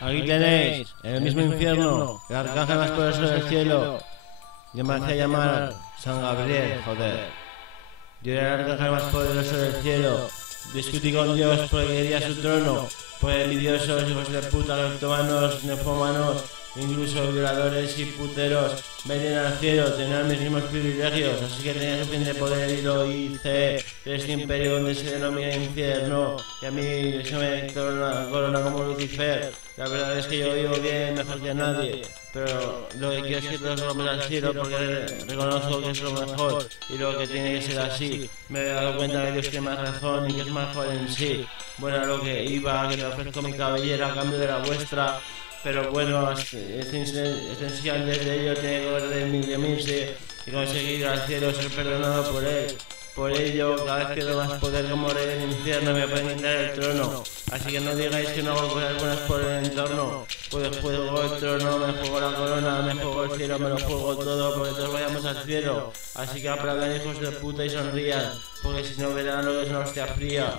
Aquí tenéis, en el mismo infierno, el arcángel más poderoso del cielo. Yo me hacía llamar San Gabriel, joder. Yo era el arcángel más poderoso del cielo. Discutí con Dios porque quería su trono. Por envidiosos, hijos de puta, leptómanos, nefómanos, incluso violadores y puteros venían al cielo, tenían mis mismos privilegios, así que tenía suficiente poder y lo hice de este imperio donde se denomina infierno, y a mí se me corona como Lucifer. La verdad es que yo vivo bien, mejor que nadie, pero lo que quiero es que todos vamos al cielo porque reconozco que es lo mejor y lo que tiene que ser así. Me he dado cuenta que Dios tiene más razón y que es mejor en sí. Bueno, a lo que iba, que te ofrezco mi cabellera a cambio de la vuestra. Pero bueno, es esencial desde ello tiene que redimirse y conseguir al cielo ser perdonado por él. Por ello, cada vez pierdo más poder como rey del infierno, me pueden quitar el trono. Así que no digáis que no hago cosas buenas por el entorno. Pues juego el trono, me juego la corona, me juego el cielo, me lo juego todo, porque todos vayamos al cielo. Así que aplaudan, hijos de puta, y sonrían, porque si no verán lo que es una hostia fría.